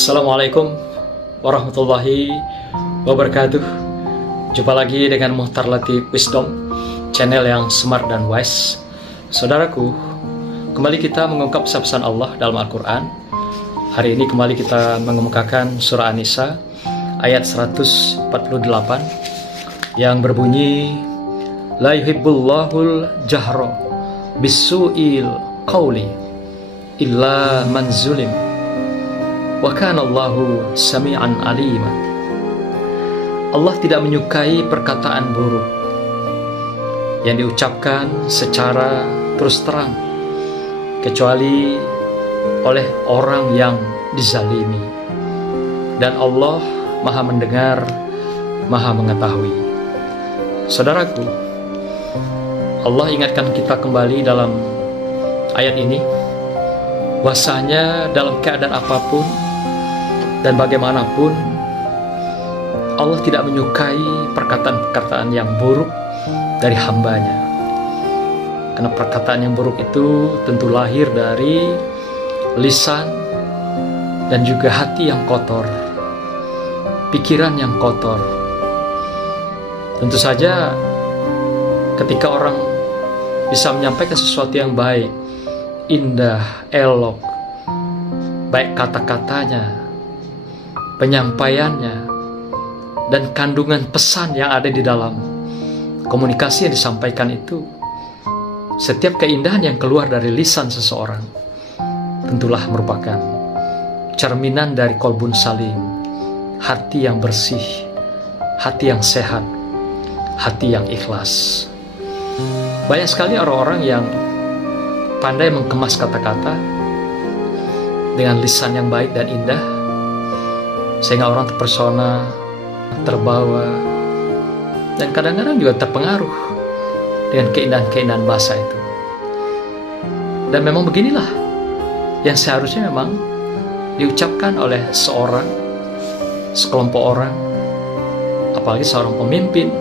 Assalamualaikum warahmatullahi wabarakatuh. Jumpa lagi dengan Muhtar Latif Wisdom, channel yang smart dan wise. Saudaraku, kembali kita mengungkap pesan Allah dalam Al-Quran. Hari ini kembali kita mengemukakan surah An-Nisa ayat 148 yang berbunyi, La yuhibbullahul jahra bisu'il qawli illa man zulim wa kana Allahu sami'an alima. Allah tidak menyukai perkataan buruk yang diucapkan secara terus terang kecuali oleh orang yang dizalimi, dan Allah Maha mendengar, Maha mengetahui. Saudaraku, Allah ingatkan kita kembali dalam ayat ini bahwasanya dalam keadaan apapun dan bagaimanapun Allah tidak menyukai perkataan-perkataan yang buruk dari hambanya. Karena perkataan yang buruk itu tentu lahir dari lisan dan juga hati yang kotor, pikiran yang kotor. Tentu saja ketika orang bisa menyampaikan sesuatu yang baik, indah, elok, baik kata-katanya, penyampaiannya, dan kandungan pesan yang ada di dalam komunikasi yang disampaikan itu, setiap keindahan yang keluar dari lisan seseorang tentulah merupakan cerminan dari qalbun salim, hati yang bersih, hati yang sehat, hati yang ikhlas. Banyak sekali orang-orang yang pandai mengemas kata-kata dengan lisan yang baik dan indah, sehingga orang terpesona, terbawa, dan kadang-kadang juga terpengaruh dengan keindahan-keindahan bahasa itu. Dan memang beginilah yang seharusnya memang diucapkan oleh seorang, sekelompok orang, apalagi seorang pemimpin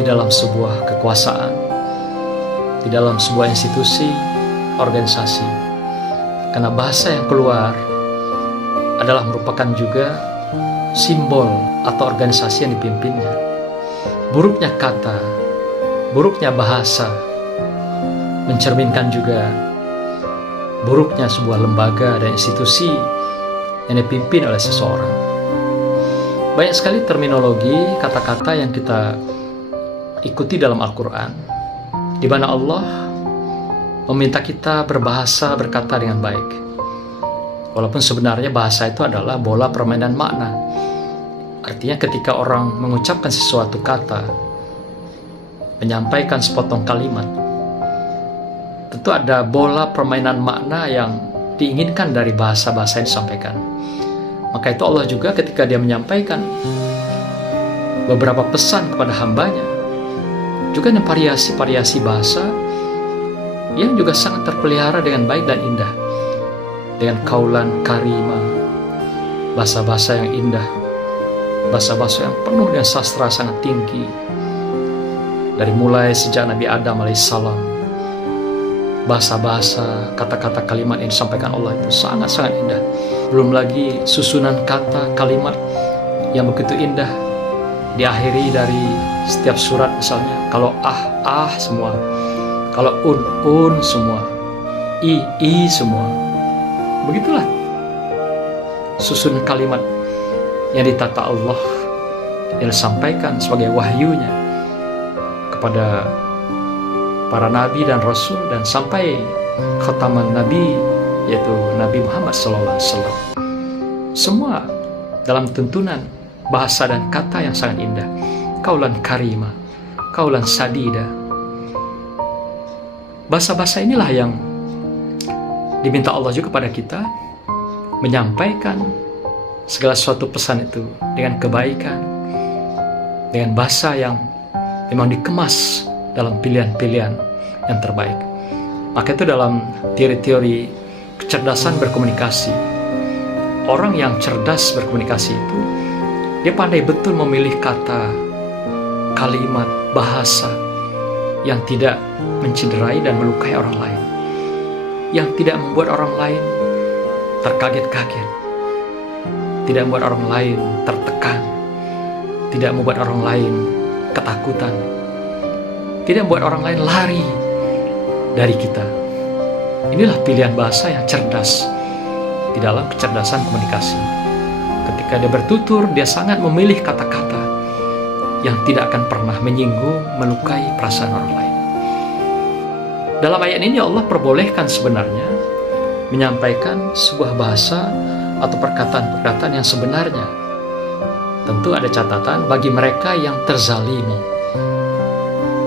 di dalam sebuah kekuasaan, di dalam sebuah institusi, organisasi. Karena bahasa yang keluar adalah merupakan juga simbol atau organisasi yang dipimpinnya. Buruknya kata, buruknya bahasa mencerminkan juga buruknya sebuah lembaga dan institusi yang dipimpin oleh seseorang. Banyak sekali terminologi, kata-kata yang kita ikuti dalam Al-Quran, di mana Allah meminta kita berbahasa, berkata dengan baik. Walaupun sebenarnya bahasa itu adalah bola permainan makna. Artinya ketika orang mengucapkan sesuatu kata, menyampaikan sepotong kalimat, tentu ada bola permainan makna yang diinginkan dari bahasa-bahasa yang disampaikan. Maka itu Allah juga ketika dia menyampaikan beberapa pesan kepada hambanya, juga dengan variasi-variasi bahasa yang juga sangat terpelihara dengan baik dan indah, dengan kaulan karimah, bahasa-bahasa yang indah, bahasa-bahasa yang penuh dengan sastra sangat tinggi. Dari mulai sejak Nabi Adam alaihissalam, bahasa-bahasa, kata-kata kalimat yang disampaikan Allah itu sangat-sangat indah. Belum lagi susunan kata kalimat yang begitu indah, diakhiri dari setiap surat. Misalnya kalau ah semua, kalau un semua, i semua. Begitulah susunan kalimat yang ditata Allah, yang disampaikan sebagai wahyunya kepada para nabi dan rasul, dan sampai khataman nabi, yaitu Nabi Muhammad SAW. Semua dalam tuntunan bahasa dan kata yang sangat indah. Kaulan karimah, kaulan sadida. Bahasa-bahasa inilah yang diminta Allah juga kepada kita, menyampaikan segala sesuatu pesan itu dengan kebaikan, dengan bahasa yang memang dikemas dalam pilihan-pilihan yang terbaik. Maka itu dalam teori-teori kecerdasan berkomunikasi, orang yang cerdas berkomunikasi itu dia pandai betul memilih kata, kalimat, bahasa yang tidak mencederai dan melukai orang lain, yang tidak membuat orang lain terkaget-kaget, tidak membuat orang lain tertekan, tidak membuat orang lain ketakutan, tidak membuat orang lain lari dari kita. Inilah pilihan bahasa yang cerdas di dalam kecerdasan komunikasi. Ketika dia bertutur, dia sangat memilih kata-kata yang tidak akan pernah menyinggung, melukai perasaan orang lain. Dalam ayat ini Allah perbolehkan sebenarnya menyampaikan sebuah bahasa atau perkataan-perkataan yang sebenarnya. Tentu ada catatan bagi mereka yang terzalimi.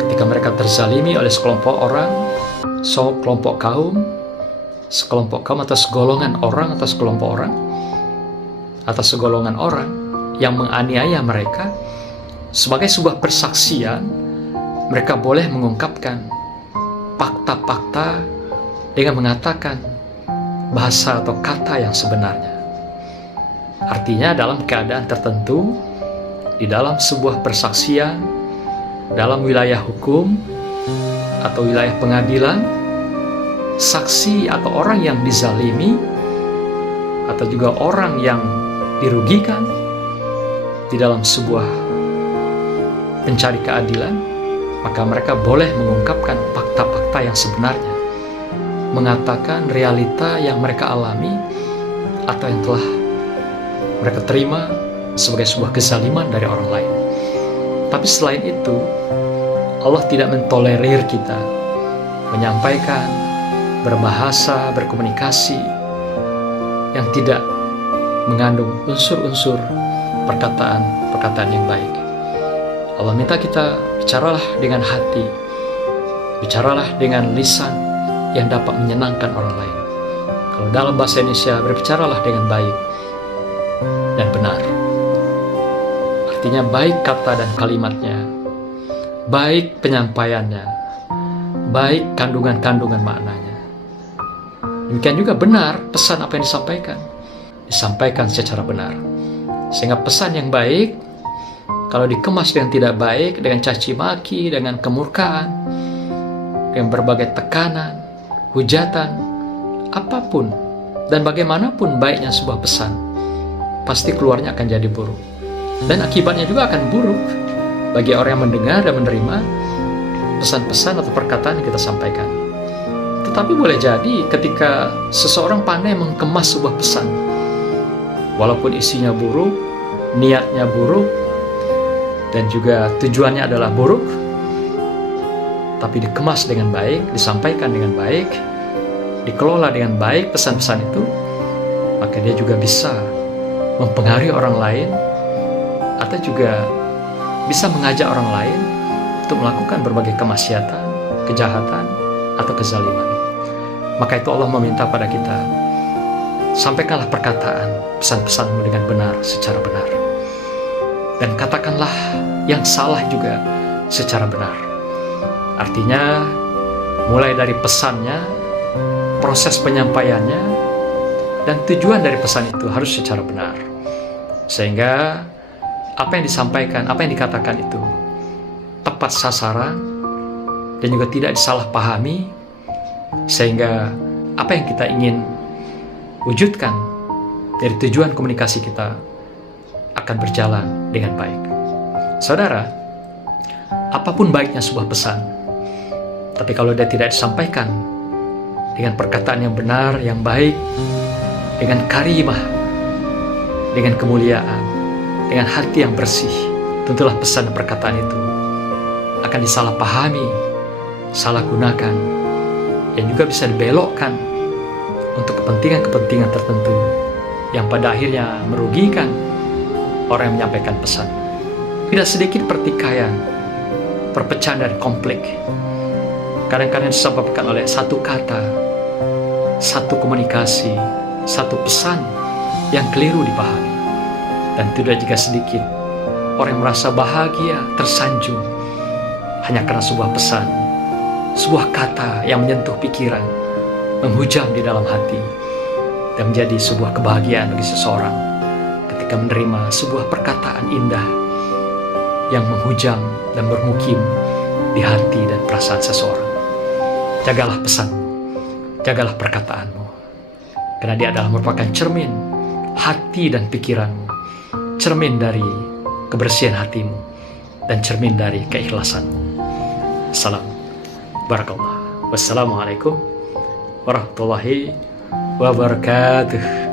Ketika mereka terzalimi oleh sekelompok orang, sekelompok kaum atau segolongan orang atau sekelompok orang atau segolongan orang yang menganiaya mereka, sebagai sebuah persaksian mereka boleh mengungkapkan fakta-fakta dengan mengatakan bahasa atau kata yang sebenarnya. Artinya dalam keadaan tertentu, di dalam sebuah persaksian, dalam wilayah hukum atau wilayah pengadilan, saksi atau orang yang dizalimi atau juga orang yang dirugikan di dalam sebuah pencari keadilan, maka mereka boleh mengungkapkan fakta-fakta yang sebenarnya, mengatakan realita yang mereka alami atau yang telah mereka terima sebagai sebuah kezaliman dari orang lain. Tapi selain itu, Allah tidak mentolerir kita menyampaikan, berbahasa, berkomunikasi yang tidak mengandung unsur-unsur perkataan yang baik. Allah minta kita bicaralah dengan hati, bicaralah dengan lisan yang dapat menyenangkan orang lain. Kalau dalam bahasa Indonesia, berbicaralah dengan baik dan benar. Artinya baik kata dan kalimatnya, baik penyampaiannya, baik kandungan-kandungan maknanya. Demikian juga benar pesan apa yang disampaikan secara benar. Sehingga pesan yang baik, kalau dikemas dengan tidak baik, dengan caci maki, dengan kemurkaan, dengan berbagai tekanan, hujatan, apapun dan bagaimanapun baiknya sebuah pesan, pasti keluarnya akan jadi buruk. Dan akibatnya juga akan buruk bagi orang yang mendengar dan menerima pesan-pesan atau perkataan yang kita sampaikan. Tetapi boleh jadi ketika seseorang pandai mengemas sebuah pesan, walaupun isinya buruk, niatnya buruk, dan juga tujuannya adalah buruk, tapi dikemas dengan baik, disampaikan dengan baik, dikelola dengan baik pesan-pesan itu, maka dia juga bisa mempengaruhi orang lain atau juga bisa mengajak orang lain untuk melakukan berbagai kemaksiatan, kejahatan, atau kezaliman. Maka itu Allah meminta pada kita, sampaikanlah perkataan, pesan-pesanmu dengan benar, secara benar. Dan katakanlah yang salah juga secara benar. Artinya, mulai dari pesannya, proses penyampaiannya, dan tujuan dari pesan itu harus secara benar. Sehingga apa yang disampaikan, apa yang dikatakan itu tepat sasaran dan juga tidak disalahpahami, sehingga apa yang kita ingin wujudkan dari tujuan komunikasi kita akan berjalan dengan baik. Saudara, apapun baiknya sebuah pesan, tapi kalau dia tidak disampaikan dengan perkataan yang benar, yang baik, dengan karimah, dengan kemuliaan, dengan hati yang bersih, tentulah pesan dan perkataan itu akan disalahpahami, salah gunakan, yang juga bisa dibelokkan untuk kepentingan-kepentingan tertentu yang pada akhirnya merugikan orang yang menyampaikan pesan. Tidak sedikit pertikaian, perpecahan dan konflik kadang-kadang disebabkan oleh satu kata, satu komunikasi, satu pesan yang keliru dipahami. Dan tidak juga sedikit orang yang merasa bahagia, tersanjung hanya karena sebuah pesan, sebuah kata yang menyentuh pikiran, menghujam di dalam hati, dan menjadi sebuah kebahagiaan bagi seseorang ketika menerima sebuah perkataan indah yang menghujam dan bermukim di hati dan perasaan seseorang. Jagalah pesanmu, jagalah perkataanmu, karena dia adalah merupakan cermin hati dan pikiranmu, cermin dari kebersihan hatimu, dan cermin dari keikhlasanmu. Salam barakallah. Wassalamualaikum warahmatullahi wabarakatuh.